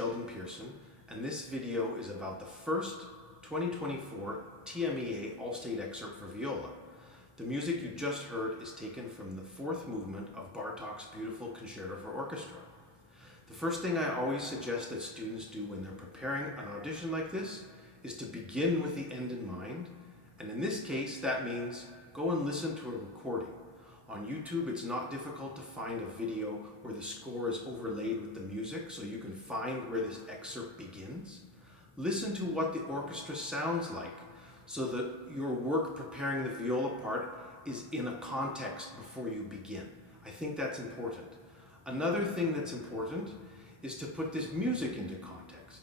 Sheldon Person, and this video is about the first 2024 TMEA All-State Excerpt for Viola. The music you just heard is taken from the fourth movement of Bartok's beautiful Concerto for Orchestra. The first thing I always suggest that students do when they're preparing an audition like this is to begin with the end in mind, and in this case that means go and listen to a recording. On YouTube, it's not difficult to find a video where the score is overlaid with the music, so you can find where this excerpt begins. Listen to what the orchestra sounds like, so that your work preparing the viola part is in a context before you begin. I think that's important. Another thing that's important is to put this music into context.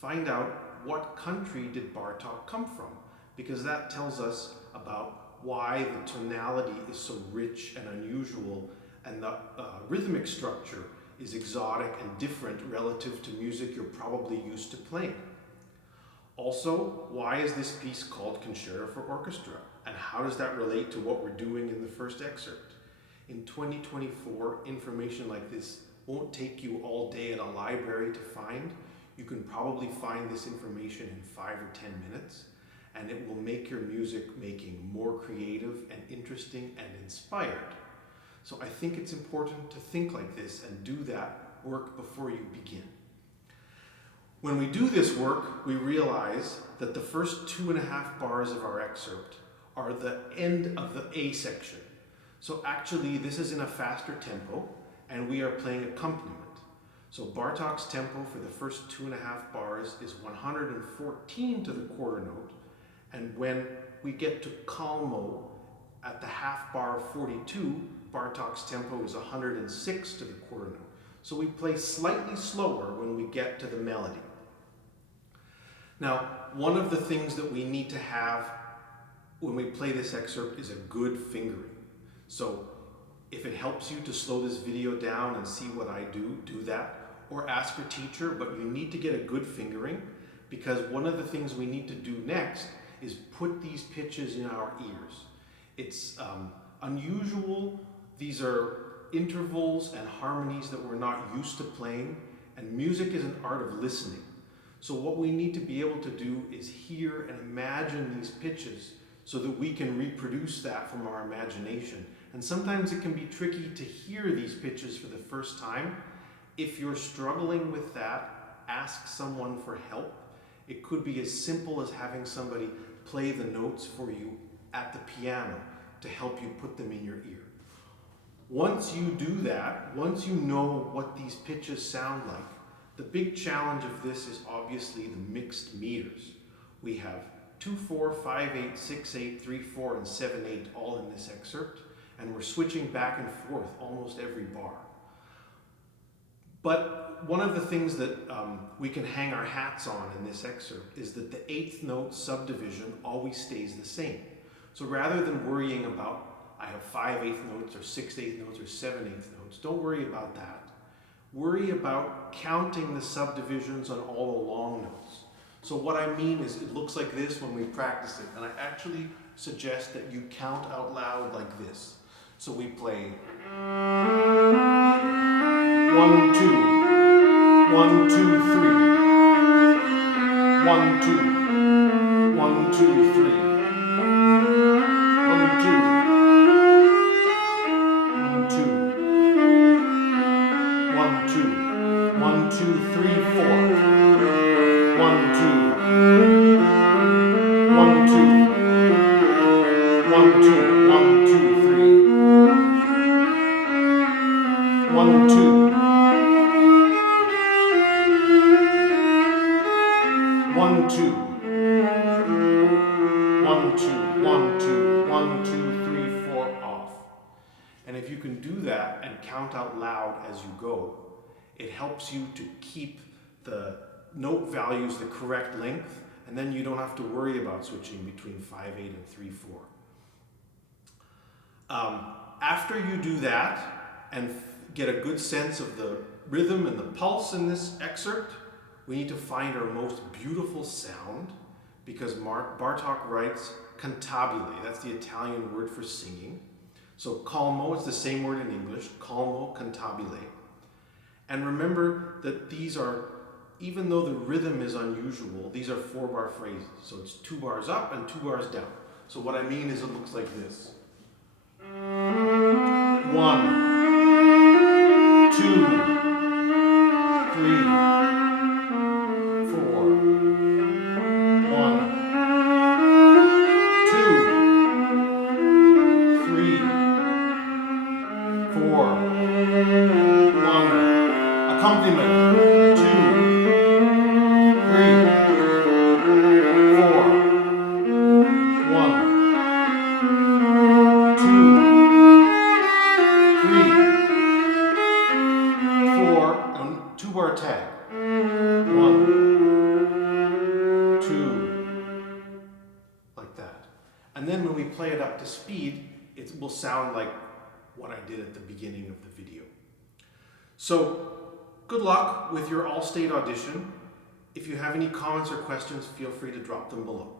Find out what country did Bartok come from, because that tells us about why the tonality is so rich and unusual, and the rhythmic structure is exotic and different relative to music you're probably used to playing. Also, why is this piece called Concerto for Orchestra, and how does that relate to what we're doing in the first excerpt? In 2024, information like this won't take you all day at a library to find. You can probably find this information in 5 or 10 minutes. And it will make your music making more creative and interesting and inspired. So I think it's important to think like this and do that work before you begin. When we do this work, we realize that the first 2.5 bars of our excerpt are the end of the A section. So actually this is in a faster tempo and we are playing accompaniment. So Bartok's tempo for the first 2.5 bars is 114 to the quarter note. And when we get to calmo at the half bar 42, Bartok's tempo is 106 to the quarter note. So we play slightly slower when we get to the melody. Now, one of the things that we need to have when we play this excerpt is a good fingering. So if it helps you to slow this video down and see what I do, do that. Or ask your teacher, but you need to get a good fingering, because one of the things we need to do next is put these pitches in our ears. It's unusual. These are intervals and harmonies that we're not used to playing, and music is an art of listening. So what we need to be able to do is hear and imagine these pitches so that we can reproduce that from our imagination. And sometimes it can be tricky to hear these pitches for the first time. If you're struggling with that, ask someone for help. It could be as simple as having somebody play the notes for you at the piano to help you put them in your ear. Once you do that, once you know what these pitches sound like, the big challenge of this is obviously the mixed meters. We have 2/4, 5/8, 6/8, 3/4, and 7/8 all in this excerpt, and we're switching back and forth almost every bar. But one of the things that we can hang our hats on in this excerpt is that the 8th note subdivision always stays the same. So rather than worrying about, I have 5/8 notes or 6/8 notes or 7/8 notes, don't worry about that. Worry about counting the subdivisions on all the long notes. So what I mean is it looks like this when we practice it, and I actually suggest that you count out loud like this. So we play 1, 2, 1, 2, 3, 1, 2, 1, 2, 3, 1, 2, 1, 2, 1, 2, 1, 2, 3, 4, 1, 2, 1, 2, 1, 2, 1, 2, 3, 1, 2. 1, 2, 1, 2, 1, 2, 1, 2, 3, 4, off. And if you can do that and count out loud as you go, it helps you to keep the note values the correct length, and then you don't have to worry about switching between 5/8 and 3/4. After you do that and get a good sense of the rhythm and the pulse in this excerpt, we need to find our most beautiful sound, because Bartok writes cantabile. That's the Italian word for singing. So calmo is the same word in English, calmo, cantabile. And remember that these are even though the rhythm is unusual, these are 4-bar phrases. So it's 2 bars up and 2 bars down. So what I mean is it looks like this. 1, 2, 3, 4. 1, 2, 3, 4. 1. Accompaniment. 2, 3, 4. 1, 2, 3, 4, and 2-bar tag. 1, 2, like that. And then when we play it up to speed, it will sound like what I did at the beginning of the video. So, good luck with your All-State audition. If you have any comments or questions, feel free to drop them below.